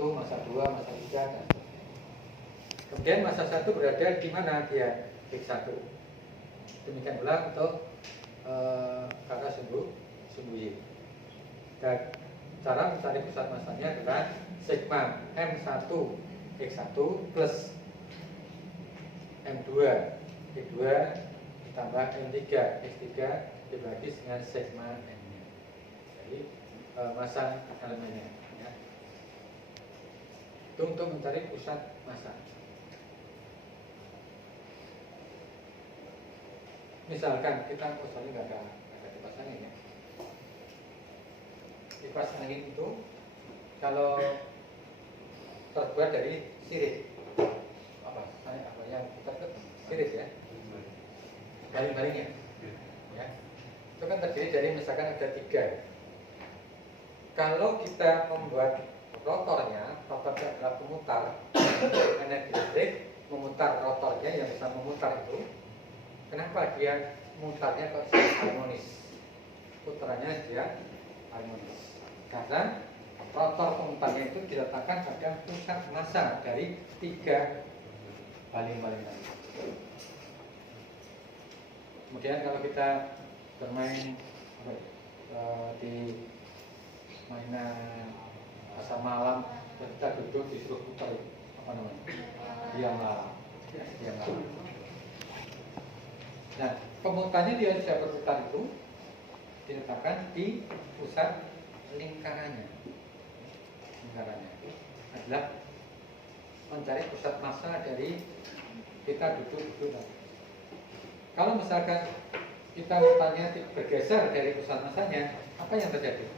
1, massa 2, massa 3, dan seterusnya. Kemudian massa 1 berada di mana dia? X1. Demikian pula untuk kakak sumbu Y. Dan cara mencari pusat massanya adalah sigma M1 X1 plus M2 X2 ditambah M3 X3 dibagi dengan sigma M-nya. Jadi massa elemennya ya. Itu untuk mencari pusat massa. Misalkan kita misalnya nggak ada kipas angin ya. Kipas angin itu kalau terbuat dari sirip apa yang kita sirip ya, baling-balingnya ya, itu kan terdiri dari misalkan ada 3. Kalau kita membuat rotornya adalah pemutar energi listrik, memutar rotornya yang bisa memutar itu. Kenapa dia mutarnya kok harmonis? Putarannya dia harmonis karena rotor pemutarnya itu diletakkan pada pusat massa dari 3 baling-baling tadi. Kemudian kalau kita bermain di mainan pasar malam, kita duduk disuruh putar apa namanya? Diam malam. Nah, pemutarnya dia bisa berputar itu diletakkan di pusat lingkarannya. Lingkarannya adalah mencari pusat massa dari kita duduk tadi. Kalau misalkan kita mutarnya bergeser dari pusat massanya, apa yang terjadi?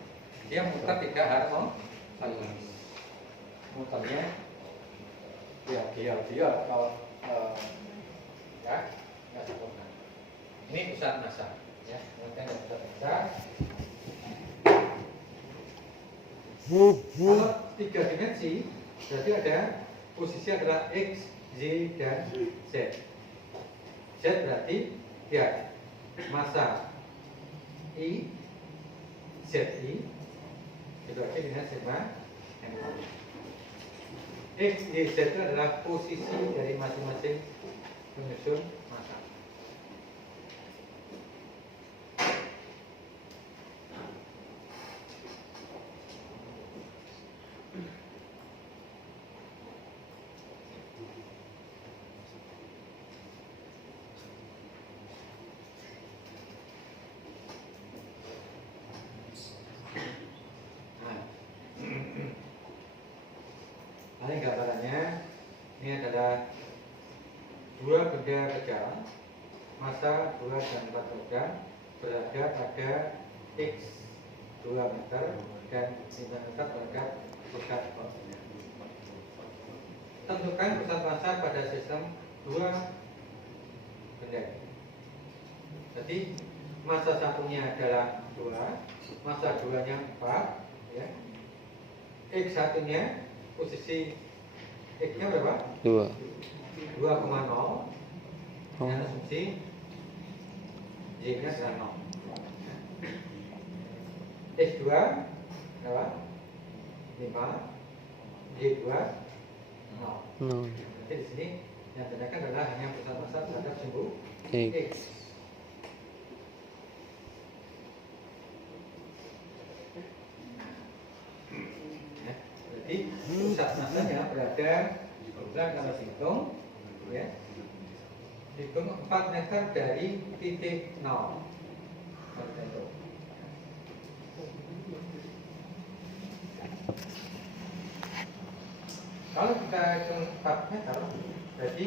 Dia mutar tidak harmonis. Mutarnya dia kalau ya nggak sempurna. Ini pusat massa ya. Kemudian yang pusat massa. Kalau 3 dimensi berarti ada posisi adalah X, Y, dan Z. Z berarti ya massa I, ZI dibagi dengan sigma M. X, Y, Z itu adalah posisi dari masing-masing penyusun massa. Ini gambarannya, ini adalah 2 benda berjalan, massa 2 dan 4 kg berada pada X 2 meter dan 5 meter pada pusat koordinat. Tentukan pusat massa pada sistem 2 benda. Jadi massa satunya adalah 2, massa 2-nya 4 ya. X satunya posisi X-nya berapa? 2,0. Dan asumsi Y-nya adalah 0. X2 berapa? 5. Y2 0. Jadi di sini yang ditanyakan adalah hanya pusat massa terhadap sumbu X. Jadi pusat massanya berada kalau hitung ya, hitung 4 meter dari titik 0. Kalau kita hitung 4 meter, berarti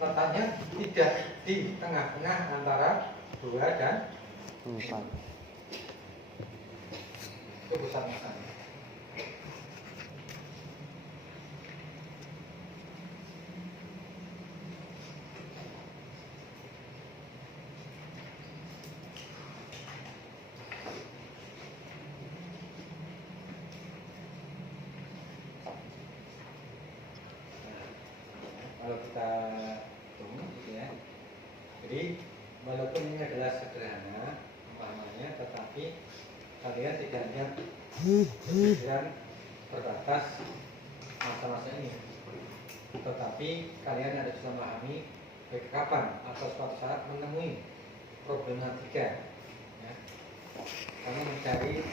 letaknya tidak di tengah-tengah antara 2 dan 4. Itu pusat massanya. Kalau kita hitung gitu ya. Jadi walaupun ini adalah sederhana umpamanya, tetapi kalian tidak hanya berpikiran berbatas masa-masa ini. Tetapi kalian harus bisa memahami kapan atau suatu saat menemui problematika, ya. Kamu mencari